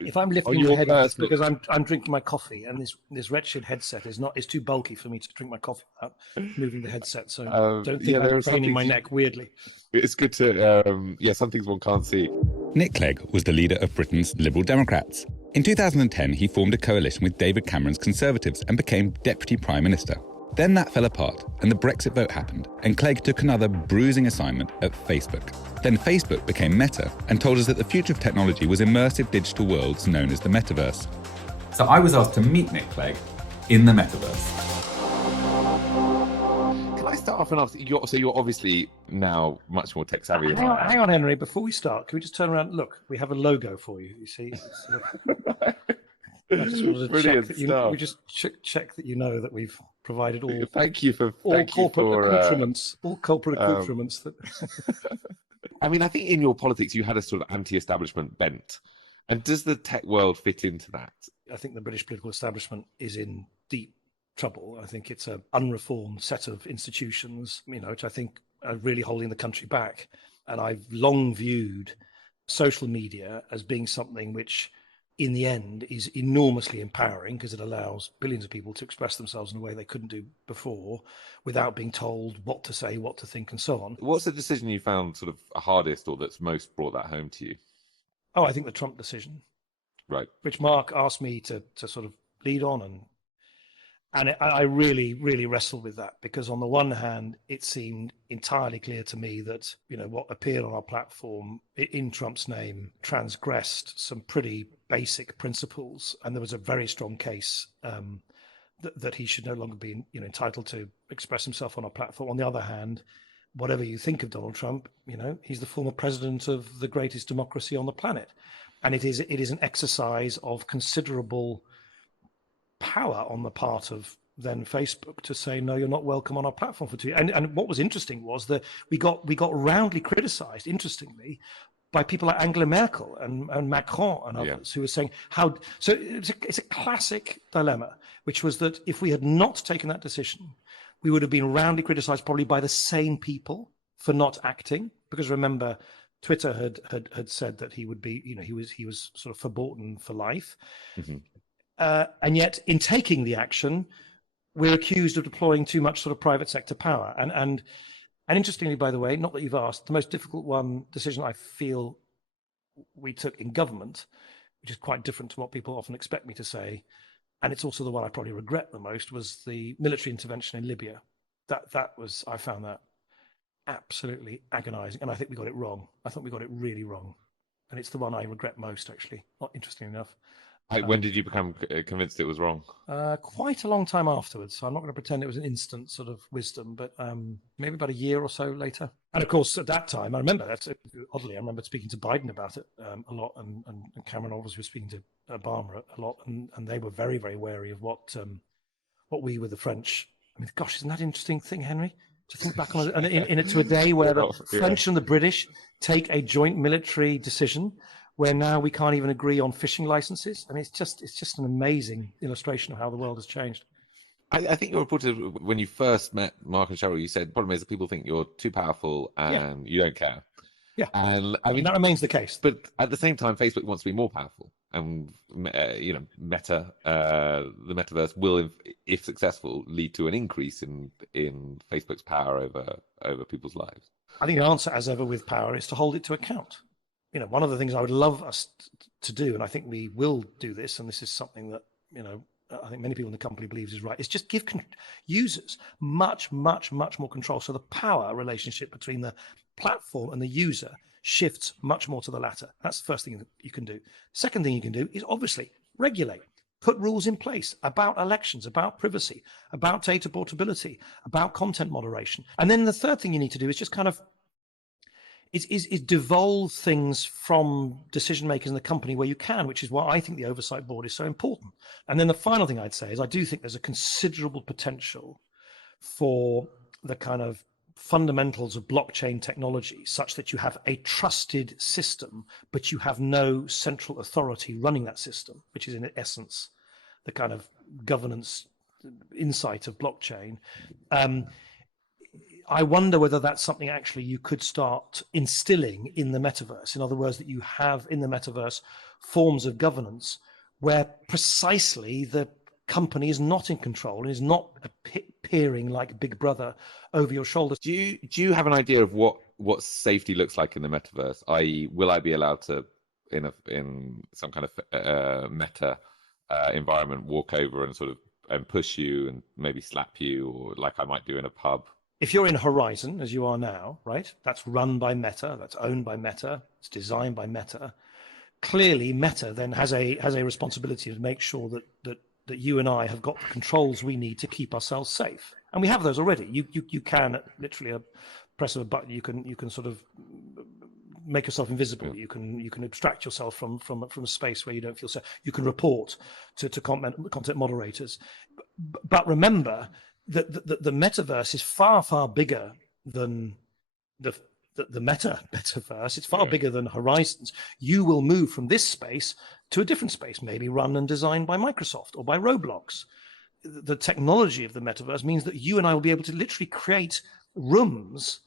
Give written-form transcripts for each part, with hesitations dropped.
If I'm lifting my head, it's because I'm drinking my coffee, and this wretched headset is too bulky for me to drink my coffee without moving the headset. So don't think I'm craning my neck weirdly. It's good to some things one can't see. Nick Clegg was the leader of Britain's Liberal Democrats. In 2010, he formed a coalition with David Cameron's Conservatives and became Deputy Prime Minister. Then that fell apart, and the Brexit vote happened, and Clegg took another bruising assignment at Facebook. Then Facebook became Meta and told us that the future of technology was immersive digital worlds known as the metaverse. So I was asked to meet Nick Clegg in the metaverse. Can I start off and ask, you're obviously now much more tech savvy. Hang on, Henry, before we start, can we just turn around? Look, we have a logo for you, you see. I just wanted to check that we just check that you know that we've provided all. Thank you for all corporate accoutrements. All corporate accoutrements. That. I mean, I think in your politics you had a sort of anti-establishment bent, and does the tech world fit into that? I think the British political establishment is in deep trouble. I think it's an unreformed set of institutions, which I think are really holding the country back. And I've long viewed social media as being something which, in the end, is enormously empowering because it allows billions of people to express themselves in a way they couldn't do before without being told what to say, what to think, and so on. What's the decision you found sort of hardest or that's most brought that home to you? Oh, I think the Trump decision. Right. Which Mark asked me to sort of lead on. And I really, really wrestled with that because on the one hand, it seemed entirely clear to me that, what appeared on our platform in Trump's name transgressed some pretty basic principles. And there was a very strong case that he should no longer be, entitled to express himself on our platform. On the other hand, whatever you think of Donald Trump, he's the former president of the greatest democracy on the planet. And it is an exercise of considerable power on the part of then Facebook to say, no, you're not welcome on our platform for 2 years. And what was interesting was that we got roundly criticized, interestingly, by people like Angela Merkel and Macron and others who were saying so it's a classic dilemma, which was that if we had not taken that decision, we would have been roundly criticized probably by the same people for not acting. Because remember, Twitter had said that he would be, he was sort of verboten for life. Mm-hmm. And yet, in taking the action, we're accused of deploying too much sort of private sector power. And interestingly, by the way, not that you've asked, the most difficult decision I feel we took in government, which is quite different to what people often expect me to say, and it's also the one I probably regret the most, was the military intervention in Libya. I found that absolutely agonizing, and I think we got it wrong. I thought we got it really wrong, and it's the one I regret most, actually. Not interestingly enough. When did you become convinced it was wrong? Quite a long time afterwards. So I'm not going to pretend it was an instant sort of wisdom, but maybe about a year or so later. And of course, at that time, I remember that, oddly, I remember speaking to Biden about it a lot, and Cameron obviously was speaking to Obama a lot, and they were very, very wary of what we were, the French. I mean, gosh, isn't that an interesting thing, Henry? To think back on it to a day where the French and the British take a joint military decision, where now we can't even agree on fishing licenses. I mean, it's just an amazing illustration of how the world has changed. I think you reported when you first met Mark and Cheryl, you said the problem is that people think you're too powerful and you don't care. Yeah, and I mean that remains the case. But at the same time, Facebook wants to be more powerful, and Meta, the metaverse will, if successful, lead to an increase in Facebook's power over people's lives. I think the answer, as ever with power, is to hold it to account. One of the things I would love us to do, and I think we will do this, and this is something that, I think many people in the company believes is right, is just give users much, much, much more control. So the power relationship between the platform and the user shifts much more to the latter. That's the first thing that you can do. Second thing you can do is obviously regulate. Put rules in place about elections, about privacy, about data portability, about content moderation. And then the third thing you need to do is just kind of is devolve things from decision makers in the company where you can, which is why I think the oversight board is so important. And then the final thing I'd say is I do think there's a considerable potential for the kind of fundamentals of blockchain technology such that you have a trusted system, but you have no central authority running that system, which is in essence the kind of governance insight of blockchain. I wonder whether that's something actually you could start instilling in the metaverse. In other words, that you have in the metaverse forms of governance where precisely the company is not in control and is not peering like Big Brother over your shoulders. Do you have an idea of what safety looks like in the metaverse? I.e., will I be allowed to, in some kind of meta environment, walk over and sort of and push you and maybe slap you, or like I might do in a pub? If you're in Horizon, as you are now, right, that's run by Meta, that's owned by Meta, it's designed by Meta. Clearly, Meta then has a responsibility to make sure that you and I have got the controls we need to keep ourselves safe, and we have those already. You can literally a press of a button, you can sort of make yourself invisible. You can abstract yourself from a space where you don't feel safe. You can report to content moderators, but remember that the metaverse is far bigger than the metaverse. It's far bigger than Horizons. You will move from this space to a different space, maybe run and designed by Microsoft or by Roblox. The technology of the metaverse means that you and I will be able to literally create rooms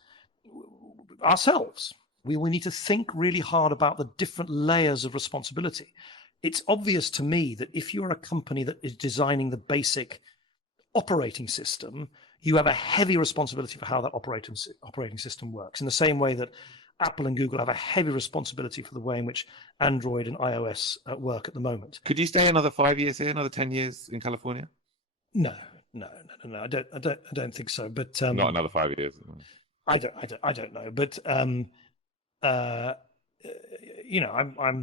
ourselves. We will need to think really hard about the different layers of responsibility. It's obvious to me that if you're a company that is designing the basic operating system, you have a heavy responsibility for how that operating system works, in the same way that Apple and Google have a heavy responsibility for the way in which Android and iOS work at the moment. Could you stay another 5 years here, another 10 years in California? No. I don't think so. But not another 5 years. I don't know. But I'm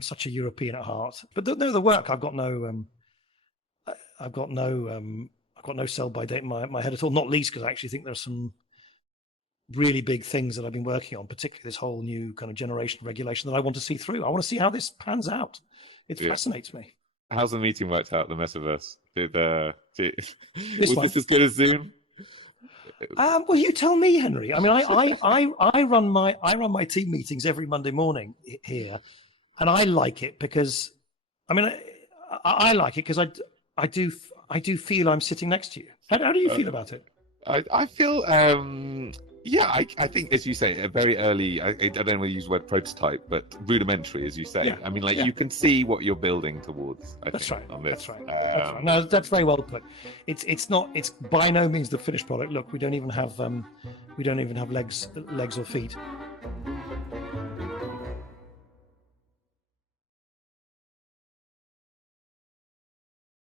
such a European at heart. But the work, I've got no sell by date in my head at all, not least because I actually think there's some really big things that I've been working on, particularly this whole new kind of generation of regulation that I want to see through. I want to see how this pans out. It fascinates me. How's the meeting worked out, the metaverse? Was one? this as good as Zoom? Well, you tell me, Henry. I mean, I run my team meetings every Monday morning here, and I like it because, I like it because I do feel I'm sitting next to you. How do you feel about it? I feel, I think, as you say, a very early, I don't know whether you use the word prototype, but rudimentary, as you say. Yeah. You can see what you're building towards, I think, right. on this. That's right. No, that's very well put. It's by no means the finished product. Look, we don't even have legs or feet.